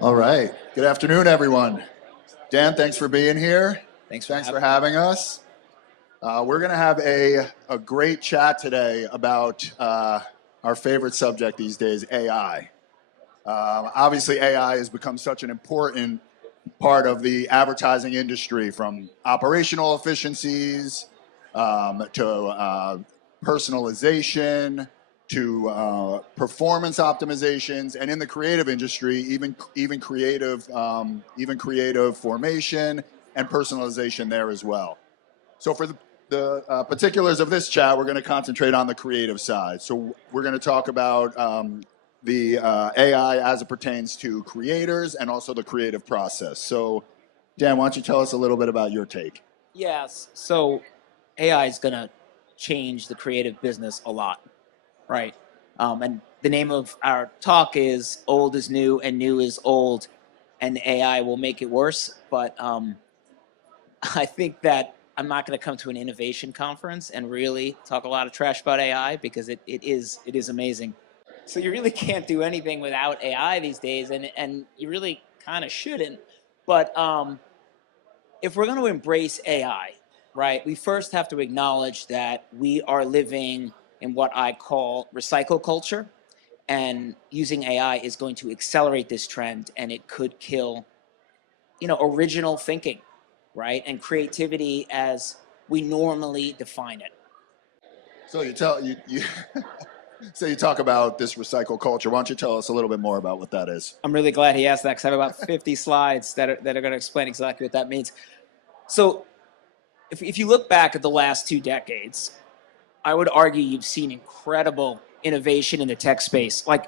All right. Good afternoon, everyone. Dan, thanks for being here. Thanks for having us. We're going to have a great chat today about our favorite subject these days, AI. Obviously, AI has become such an important part of the advertising industry, from operational efficiencies to personalization to performance optimizations, and in the creative industry, even creative formation and personalization there as well. So for the particulars of this chat, we're going to concentrate on the creative side. So we're going to talk about the AI as it pertains to creators and also the creative process. So Dan, why don't you tell us a little bit about your take? Yes. So AI is going to change the creative business a lot, right? And the name of our talk is Old is New and New is Old, and AI will make it worse. But I think that I'm not going to come to an innovation conference and really talk a lot of trash about AI, because it is amazing. So you really can't do anything without AI these days, and you really kind of shouldn't. But if we're going to embrace AI, right, we first have to acknowledge that we are living in what I call recycle culture, and using AI is going to accelerate this trend, and it could kill, original thinking, right, and creativity as we normally define it. So so you talk about this recycle culture. Why don't you tell us a little bit more about what that is? I'm really glad he asked that, because I have about 50 slides that are going to explain exactly what that means. So if you look back at the last 2 decades, I would argue you've seen incredible innovation in the tech space, like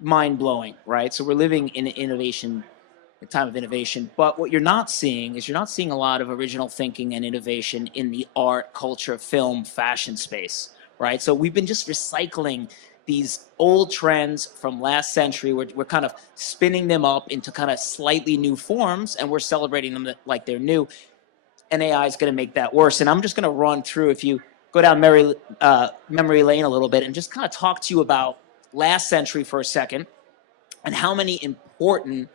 mind-blowing, right? So we're living in a time of innovation. But what you're not seeing is a lot of original thinking and innovation in the art, culture, film, fashion space, right? So we've been just recycling these old trends from last century. We're kind of spinning them up into kind of slightly new forms, and we're celebrating them like they're new. And AI is going to make that worse. And I'm just going to run through, if you go down memory lane a little bit, and just kind of talk to you about last century for a second, and how many important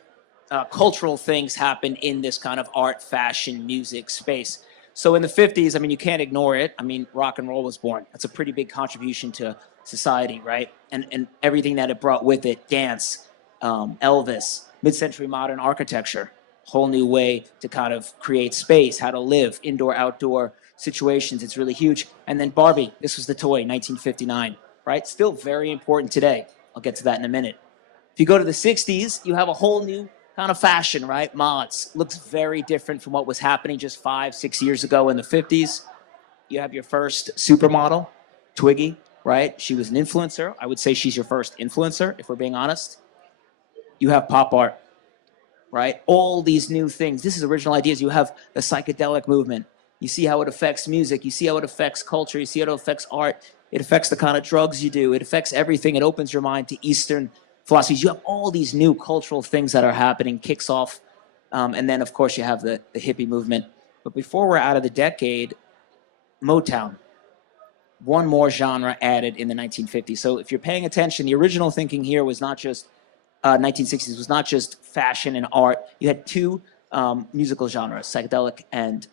cultural things happened in this kind of art, fashion, music space. So in the 50s, you can't ignore it. Rock and roll was born. That's a pretty big contribution to society, right? And everything that it brought with it: dance, Elvis, mid-century modern architecture, whole new way to kind of create space, how to live, indoor, outdoor situations. It's really huge. And then Barbie, this was the toy, 1959, right? Still very important today. I'll get to that in a minute. If you go to the 60s, you have a whole new kind of fashion, right? Mods. Looks very different from what was happening just 5-6 years ago in the 50s. You have your first supermodel, Twiggy, right? She was an influencer. I would say she's your first influencer, if we're being honest. You have pop art, right? All these new things. This is original ideas. You have the psychedelic movement. You see how it affects music. You see how it affects culture. You see how it affects art. It affects the kind of drugs you do. It affects everything. It opens your mind to Eastern philosophies. You have all these new cultural things that are happening, kicks off. And then, of course, you have the hippie movement. But before we're out of the decade, Motown. One more genre added in the 1950s. So if you're paying attention, the original thinking here was not just 1960s, was not just fashion and art. You had 2 musical genres, psychedelic and,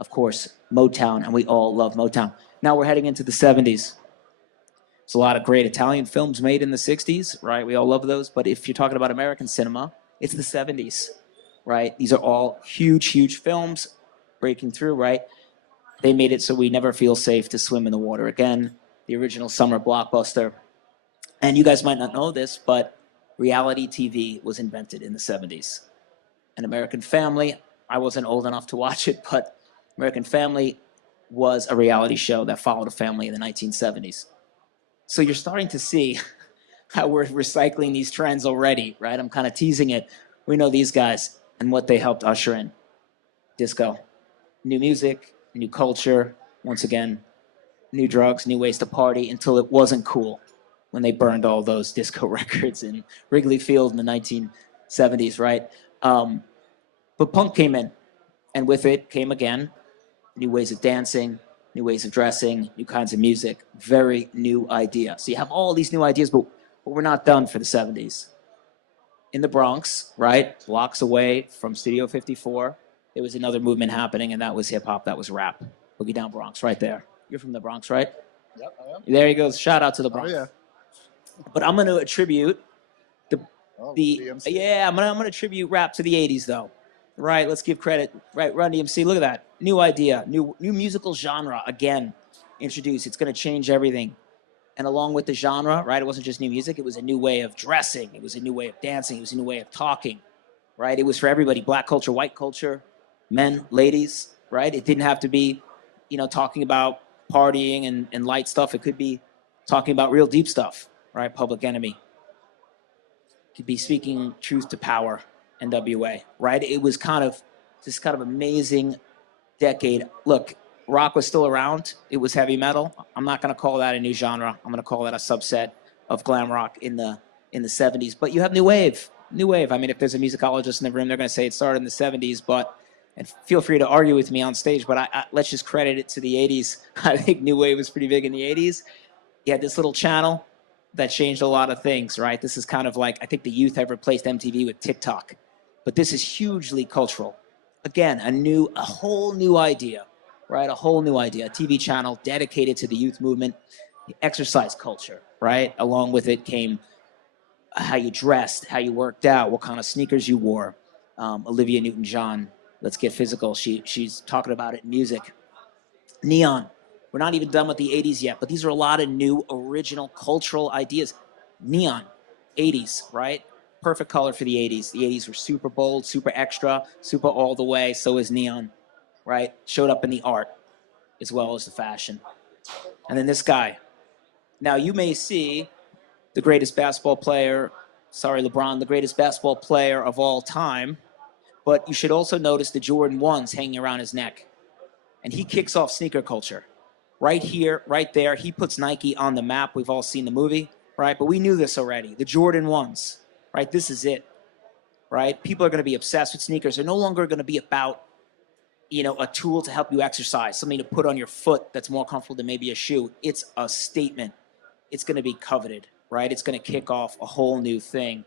of course, Motown, and we all love Motown. Now we're heading into the 70s. There's a lot of great Italian films made in the 60s, right? We all love those. But if you're talking about American cinema, it's the 70s, right? These are all huge, huge films breaking through, right? They made it so we never feel safe to swim in the water again. The original summer blockbuster. And you guys might not know this, but reality TV was invented in the 70s. An American Family, I wasn't old enough to watch it, but American Family was a reality show that followed a family in the 1970s. So you're starting to see how we're recycling these trends already, right? I'm kind of teasing it. We know these guys and what they helped usher in. Disco, new music, new culture, once again, new drugs, new ways to party, until it wasn't cool when they burned all those disco records in Wrigley Field in the 1970s, right? But punk came in, and with it came again new ways of dancing, new ways of dressing, new kinds of music, very new idea. So you have all these new ideas, but we're not done for the 70s. in the Bronx, right, blocks away from Studio 54, there was another movement happening, and that was hip hop, that was rap. Boogie Down Bronx, right there. You're from the Bronx, right? Yep, I am. There he goes. Shout out to the Oh, Bronx. yeah. But I'm going to attribute Oh, the DMC. yeah, I'm gonna attribute rap to the '80s though. Right, let's give credit. Right, Run DMC. Look at that, new idea, new musical genre again introduced. It's gonna change everything. And along with the genre, right, it wasn't just new music. It was a new way of dressing. It was a new way of dancing. It was a new way of talking. Right, it was for everybody: black culture, white culture, men, ladies. Right, it didn't have to be, talking about partying and light stuff. It could be talking about real deep stuff. Right, Public Enemy. Could be speaking truth to power, NWA, right? It was this kind of amazing decade. Look, rock was still around. It was heavy metal. I'm not going to call that a new genre. I'm going to call that a subset of glam rock in the 70s. But you have new wave. New wave. I mean, if there's a musicologist in the room, they're going to say it started in the 70s. But and feel free to argue with me on stage. But let's just credit it to the 80s. I think new wave was pretty big in the 80s. You had this little channel that changed a lot of things, right? This is kind of like, I think the youth have replaced MTV with TikTok, but this is hugely cultural. Again, a whole new idea, right? A whole new idea, a TV channel dedicated to the youth movement, the exercise culture, right? Along with it came how you dressed, how you worked out, what kind of sneakers you wore. Olivia Newton-John, let's get physical. She's talking about it in music. Neon. We're not even done with the 80s yet, but these are a lot of new, original, cultural ideas. Neon, 80s, right? Perfect color for the 80s. The 80s were super bold, super extra, super all the way. So is neon, right? Showed up in the art as well as the fashion. And then this guy. Now, you may see the greatest basketball player, LeBron, the greatest basketball player of all time, but you should also notice the Jordan 1s hanging around his neck. And he kicks off sneaker culture. Right here, right there, he puts Nike on the map. We've all seen the movie, right? But we knew this already. The Jordan 1s, right? This is it, right? People are going to be obsessed with sneakers. They're no longer going to be about, a tool to help you exercise, something to put on your foot that's more comfortable than maybe a shoe. It's a statement. It's going to be coveted, right? It's going to kick off a whole new thing.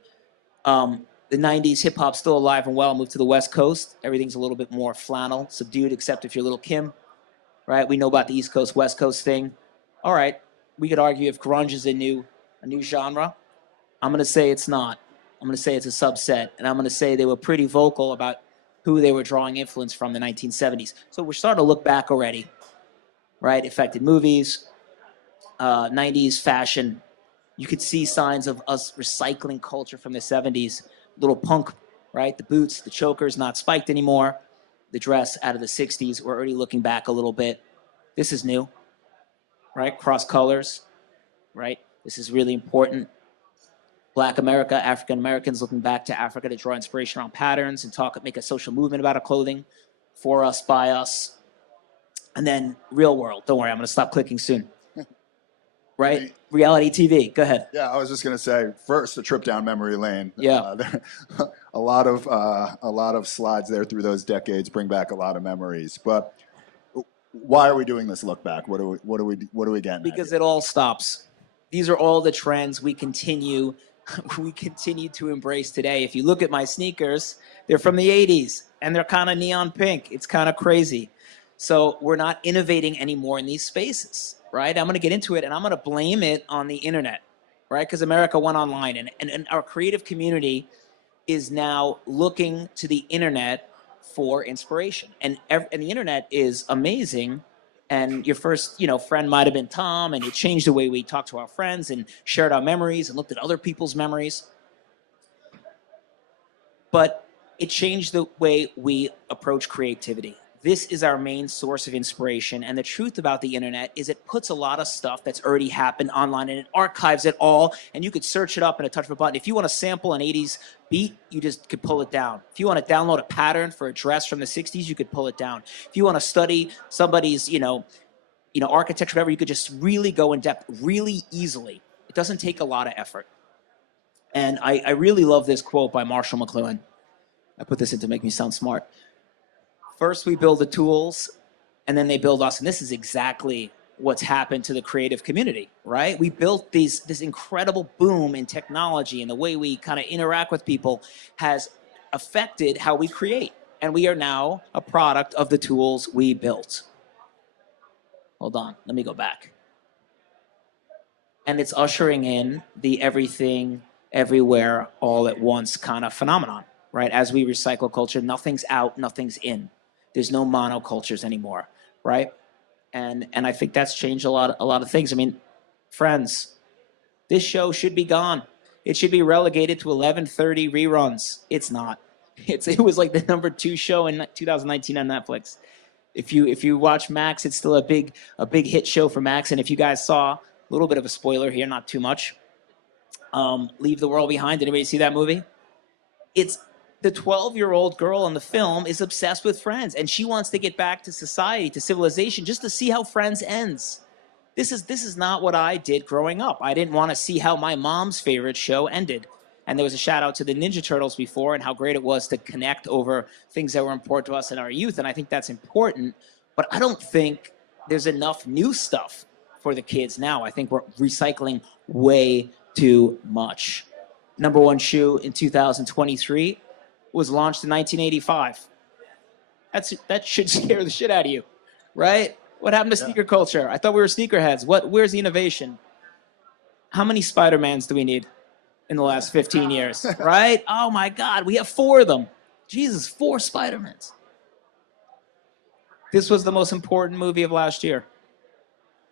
The 90s, hip-hop's still alive and well. Moved to the West Coast. Everything's a little bit more flannel, subdued, except if you're Little Kim. Right, we know about the East Coast, West Coast thing. All right, we could argue if grunge is a new genre. I'm going to say it's not. I'm going to say it's a subset, and I'm going to say they were pretty vocal about who they were drawing influence from in the 1970s. So we're starting to look back already, right? Affected movies, 90s fashion. You could see signs of us recycling culture from the 70s. Little punk, right? The boots, the chokers, not spiked anymore. The dress out of the 60s. We're already looking back a little bit. This is new, right? Cross colors, right? This is really important. Black America, African Americans looking back to Africa to draw inspiration around patterns and make a social movement about our clothing, for us, by us. And then real world. Don't worry, I'm going to stop clicking soon. Right? Reality TV. Go ahead. Yeah, I was just gonna say first a trip down memory lane. Yeah. A lot of slides there through those decades bring back a lot of memories. But why are we doing this look back? What are we getting? Because it all stops. These are all the trends we continue to embrace today. If you look at my sneakers, they're from the 80s and they're kind of neon pink. It's kind of crazy. So we're not innovating anymore in these spaces. Right? I'm going to get into it, and I'm going to blame it on the internet, right? Because America went online, and our creative community is now looking to the internet for inspiration. And the internet is amazing, and your first, friend might have been Tom, and it changed the way we talked to our friends and shared our memories and looked at other people's memories. But it changed the way we approach creativity. This is our main source of inspiration. And the truth about the internet is it puts a lot of stuff that's already happened online and it archives it all. And you could search it up in a touch of a button. If you want to sample an 80s beat, you just could pull it down. If you want to download a pattern for a dress from the 60s, you could pull it down. If you want to study somebody's, architecture, whatever, you could just really go in depth really easily. It doesn't take a lot of effort. And I really love this quote by Marshall McLuhan. I put this in to make me sound smart. First, we build the tools, and then they build us. And this is exactly what's happened to the creative community, right? We built this incredible boom in technology, and the way we kind of interact with people has affected how we create. And we are now a product of the tools we built. Hold on, let me go back. And it's ushering in the everything, everywhere, all at once kind of phenomenon, right? As we recycle culture, nothing's out, nothing's in. There's no monocultures anymore, right? And I think that's changed a lot of things. I mean, friends, this show should be gone. It should be relegated to 11:30 reruns. It's not. It was like the #2 show in 2019 on Netflix. If you watch Max, it's still a big hit show for Max. And if you guys saw, a little bit of a spoiler here, not too much, Leave the World Behind. Did anybody see that movie? It's the 12-year-old girl in the film is obsessed with Friends, and she wants to get back to society, to civilization, just to see how Friends ends. This is not what I did growing up. I didn't want to see how my mom's favorite show ended. And there was a shout out to the Ninja Turtles before and how great it was to connect over things that were important to us in our youth. And I think that's important. But I don't think there's enough new stuff for the kids now. I think we're recycling way too much. #1 shoe in 2023 was launched in 1985. That should scare the shit out of you, right? What happened to sneaker culture? I thought we were sneakerheads. Where's the innovation? How many Spider-Mans do we need in the last 15 years, right? Oh my God, we have 4 of them. Jesus, 4 Spider-Mans. This was the most important movie of last year.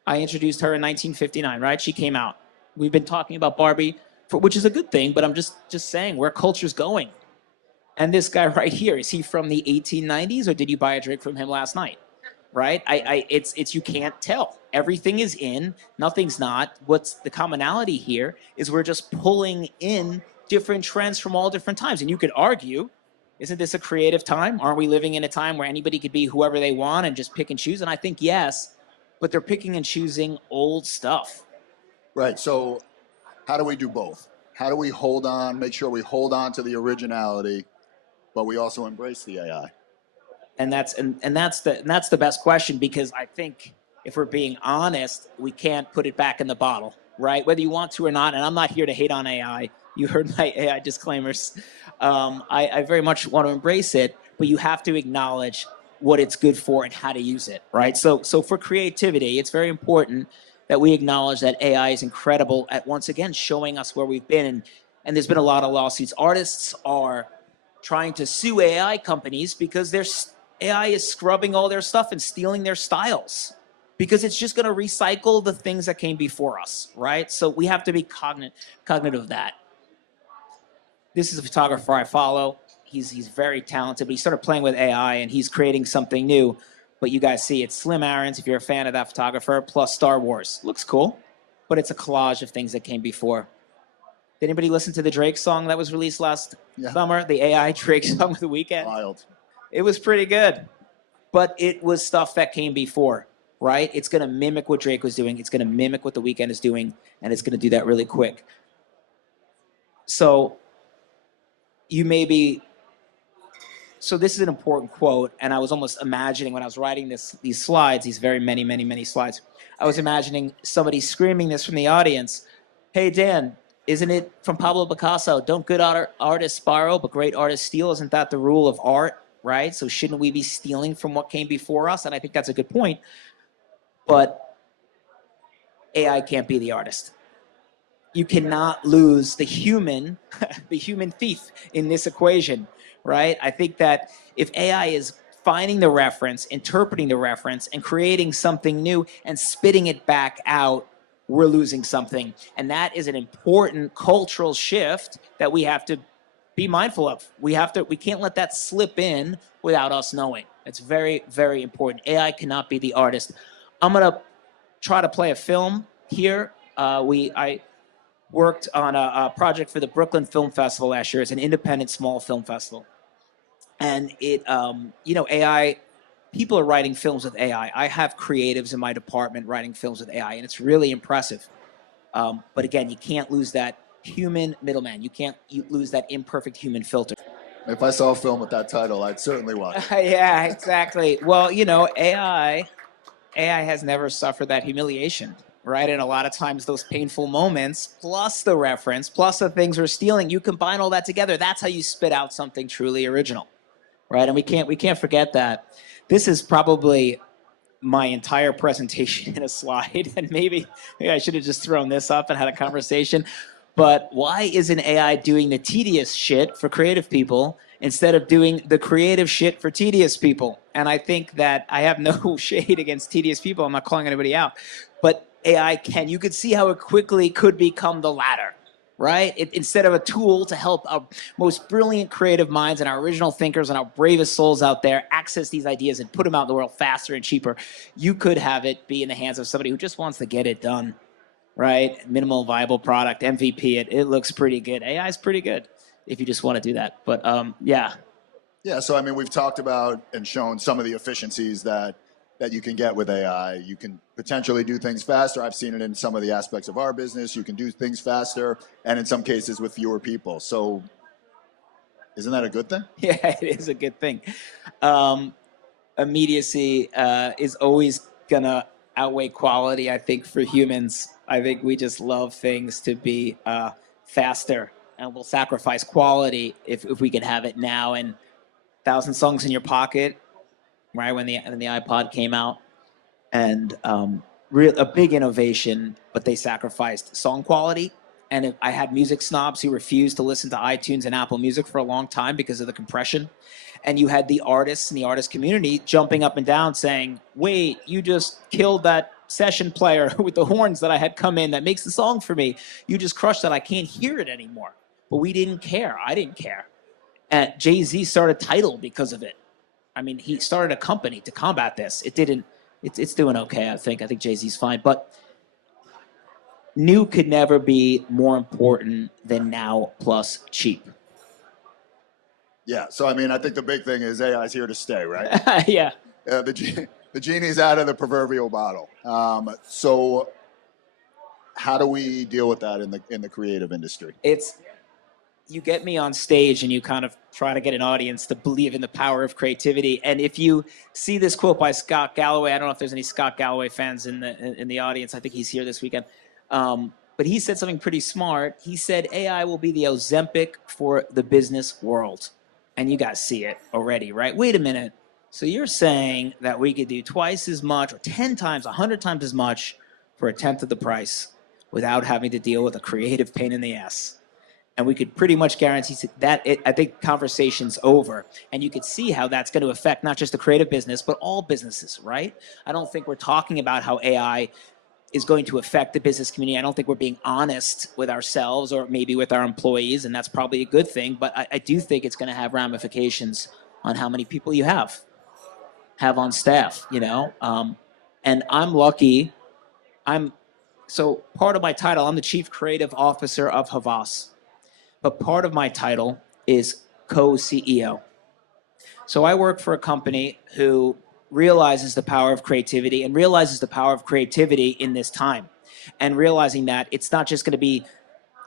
I introduced her in 1959, right? She came out. We've been talking about Barbie, which is a good thing, but I'm just saying where culture's going. And this guy right here, is he from the 1890s, or did you buy a drink from him last night? Right? It's you can't tell. Everything is in, nothing's not. What's the commonality here is we're just pulling in different trends from all different times. And you could argue, isn't this a creative time? Aren't we living in a time where anybody could be whoever they want and just pick and choose? And I think yes, but they're picking and choosing old stuff. Right. So how do we do both? How do we hold on, make sure we hold on to the originality, but we also embrace the AI? And that's the best question, because I think if we're being honest, we can't put it back in the bottle, right? Whether you want to or not. And I'm not here to hate on AI. You heard my AI disclaimers. I very much want to embrace it, but you have to acknowledge what it's good for and how to use it, right? So for creativity, it's very important that we acknowledge that AI is incredible at, once again, showing us where we've been. And there's been a lot of lawsuits. Artists are trying to sue AI companies because AI is scrubbing all their stuff and stealing their styles, because it's just going to recycle the things that came before us, right? So we have to be cognitive of that. This is a photographer I follow. He's very talented, but he started playing with AI and he's creating something new. But you guys see it's Slim Aarons, if you're a fan of that photographer, plus Star Wars. Looks cool, but it's a collage of things that came before. Did anybody listen to the Drake song that was released last summer? The AI Drake song of the weekend? Wild. It was pretty good, but it was stuff that came before, right? It's going to mimic what Drake was doing. It's going to mimic what The Weeknd is doing, and it's going to do that really quick. So so this is an important quote, and I was almost imagining when I was writing these slides, these very many slides, I was imagining somebody screaming this from the audience. Hey, Dan, isn't it from Pablo Picasso? Don't good artists borrow, but great artists steal? Isn't that the rule of art? Right? So shouldn't we be stealing from what came before us? And I think that's a good point. But AI can't be the artist. You cannot lose the human thief in this equation, right? I think that if AI is finding the reference, interpreting the reference, and creating something new and spitting it back out, we're losing something. And that is an important cultural shift that we have to be mindful of. We can't let that slip in without us knowing. It's very, very important. AI cannot be the artist. I'm gonna try to play a film here. I worked on a project for the Brooklyn Film Festival last year. It's an independent small film festival. And AI, people are writing films with AI. I have creatives in my department writing films with AI, and it's really impressive. But again, you can't lose that human middleman. You can't lose that imperfect human filter. If I saw a film with that title, I'd certainly watch it. Yeah, exactly. Well, AI AI has never suffered that humiliation, right? And a lot of times those painful moments, plus the reference, plus the things we're stealing, you combine all that together. That's how you spit out something truly original, right? And we can't forget that. This is probably my entire presentation in a slide, and maybe I should have just thrown this up and had a conversation. But why isn't AI doing the tedious shit for creative people instead of doing the creative shit for tedious people? And I think that I have no shade against tedious people. I'm not calling anybody out. But AI can. You could see how it quickly could become the latter, right? Instead of a tool to help our most brilliant creative minds and our original thinkers and our bravest souls out there access these ideas and put them out in the world faster and cheaper, you could have it be in the hands of somebody who just wants to get it done, right? Minimal viable product, MVP it. It looks pretty good. AI is pretty good if you just want to do that. But yeah. Yeah, so I mean, we've talked about and shown some of the efficiencies that you can get with AI. You can potentially do things faster. I've seen it in some of the aspects of our business. You can do things faster, and in some cases with fewer people. So isn't that a good thing? Yeah, it is a good thing. Immediacy is always going to outweigh quality, I think, for humans. I think we just love things to be faster, and we'll sacrifice quality if we could have it now. And 1,000 songs in your pocket, right, when the iPod came out. And a big innovation, but they sacrificed song quality. And I had music snobs who refused to listen to iTunes and Apple Music for a long time because of the compression. And you had the artists and the artist community jumping up and down saying, wait, you just killed that session player with the horns that I had come in that makes the song for me. You just crushed that. I can't hear it anymore. But we didn't care. I didn't care. And Jay-Z started Tidal because of it. I mean, he started a company to combat this. It didn't. It's doing okay, I think. I think Jay-Z's fine. But new could never be more important than now plus cheap. Yeah, so I mean, I think the big thing is AI is here to stay, right? Yeah. The genie's out of the proverbial bottle. So how do we deal with that in the creative industry? You get me on stage and you kind of try to get an audience to believe in the power of creativity. And if you see this quote by Scott Galloway, I don't know if there's any Scott Galloway fans in the audience. I think he's here this weekend. But he said something pretty smart. He said AI will be the Ozempic for the business world. And you guys see it already, right? Wait a minute. So you're saying that we could do twice as much or 10 times, 100 times as much for a tenth of the price without having to deal with a creative pain in the ass. And we could pretty much guarantee that I think conversation's over. And you could see how that's going to affect not just the creative business, but all businesses, right? I don't think we're talking about how AI is going to affect the business community. I don't think we're being honest with ourselves or maybe with our employees, and that's probably a good thing. But I do think it's going to have ramifications on how many people you have on staff, you know? And I'm lucky. So part of my title, I'm the Chief Creative Officer of Havas. But part of my title is co-CEO. So I work for a company who realizes the power of creativity and realizes the power of creativity in this time. And realizing that it's not just going to be,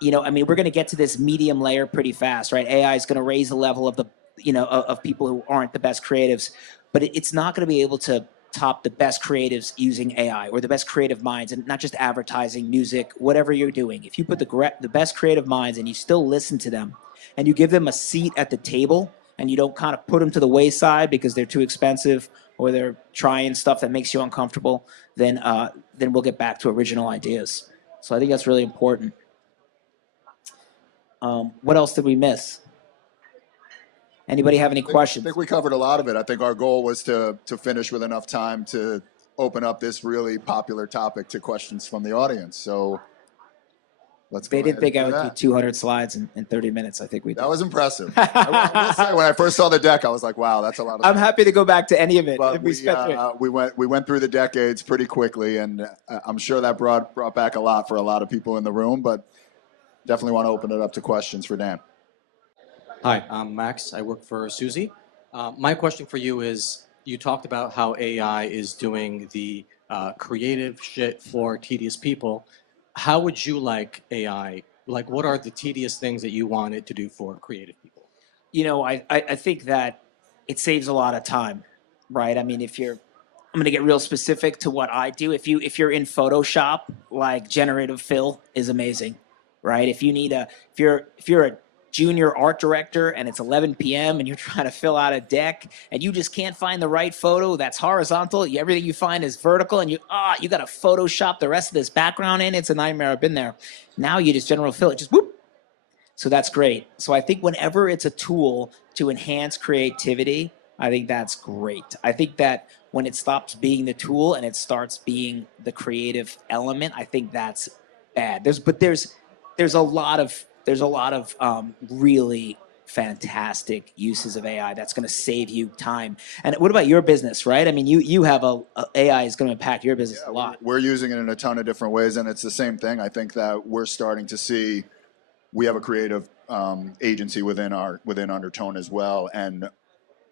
I mean, we're going to get to this medium layer pretty fast, right? AI is going to raise the level of of people who aren't the best creatives. But it's not going to be able to top the best creatives using AI or the best creative minds, and not just advertising, music, whatever you're doing. If you put the best creative minds and you still listen to them and you give them a seat at the table and you don't kind of put them to the wayside because they're too expensive or they're trying stuff that makes you uncomfortable, then we'll get back to original ideas. So I think that's really important. What else did we miss? Anybody have any questions? I think we covered a lot of it. I think our goal was to finish with enough time to open up this really popular topic to questions from the audience. So let's go. They didn't think I would do 200 slides in 30 minutes. I think we did. That was impressive. I will say, when I first saw the deck, I was like, wow, that's a lot of I'm happy to go back to any of it. But if we spent through it. We went through the decades pretty quickly, and I'm sure that brought back a lot for a lot of people in the room, but definitely want to open it up to questions for Dan. Hi, I'm Max. I work for Suzy. My question for you is, you talked about how AI is doing the creative shit for tedious people. How would you like AI? Like, what are the tedious things that you want it to do for creative people? I think that it saves a lot of time, right? I mean, I'm I'm gonna get real specific to what I do. If you're in Photoshop, like generative fill is amazing, right? If you're a junior art director and it's 11 p.m. and you're trying to fill out a deck and you just can't find the right photo that's horizontal, everything you find is vertical, and you got to Photoshop the rest of this background in. It's a nightmare. I've been there. Now you just general fill it, just whoop. So that's great. So I think whenever it's a tool to enhance creativity, I think that's great. I think that when it stops being the tool and it starts being the creative element, I think that's bad. There's a lot of really fantastic uses of AI that's going to save you time. And what about your business, right? I mean, you have AI is going to impact your business a lot. We're using it in a ton of different ways, and it's the same thing. I think that we're starting to see. We have a creative agency within Undertone as well, and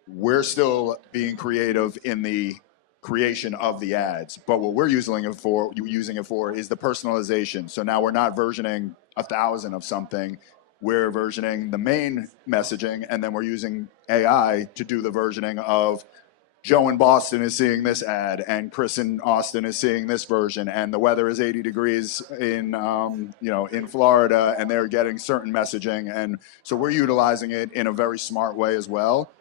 we're still being creative in the creation of the ads. But what we're using it for is the personalization. So now we're not versioning 1,000 of something. We're versioning the main messaging, and then we're using AI to do the versioning of Joe in Boston is seeing this ad, and Chris in Austin is seeing this version, and the weather is 80 degrees in Florida, and they're getting certain messaging, and so we're utilizing it in a very smart way as well,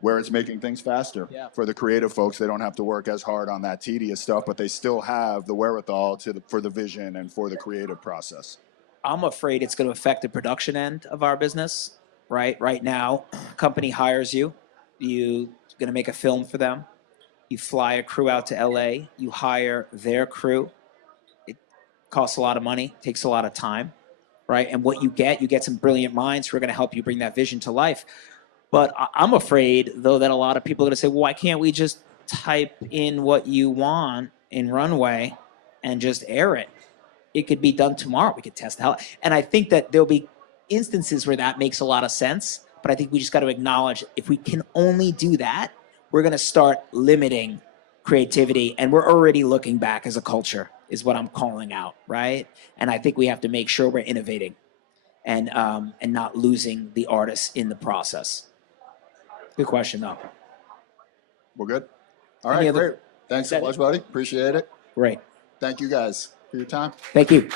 where it's making things faster for the creative folks. They don't have to work as hard on that tedious stuff, but they still have the wherewithal for the vision and for the creative process. I'm afraid it's going to affect the production end of our business. Right now, a company hires you. You're going to make a film for them. You fly a crew out to LA. You hire their crew. It costs a lot of money, takes a lot of time, right? And what you get some brilliant minds who are going to help you bring that vision to life. But I'm afraid, though, that a lot of people are going to say, well, why can't we just type in what you want in Runway and just air it? It could be done tomorrow. We could test the hell. And I think that there'll be instances where that makes a lot of sense. But I think we just got to acknowledge if we can only do that, we're going to start limiting creativity. And we're already looking back as a culture is what I'm calling out, right? And I think we have to make sure we're innovating and not losing the artists in the process. Good question, though. We're good? All right, great. Thanks so much, buddy. Appreciate it. Great. Thank you guys for your time. Thank you.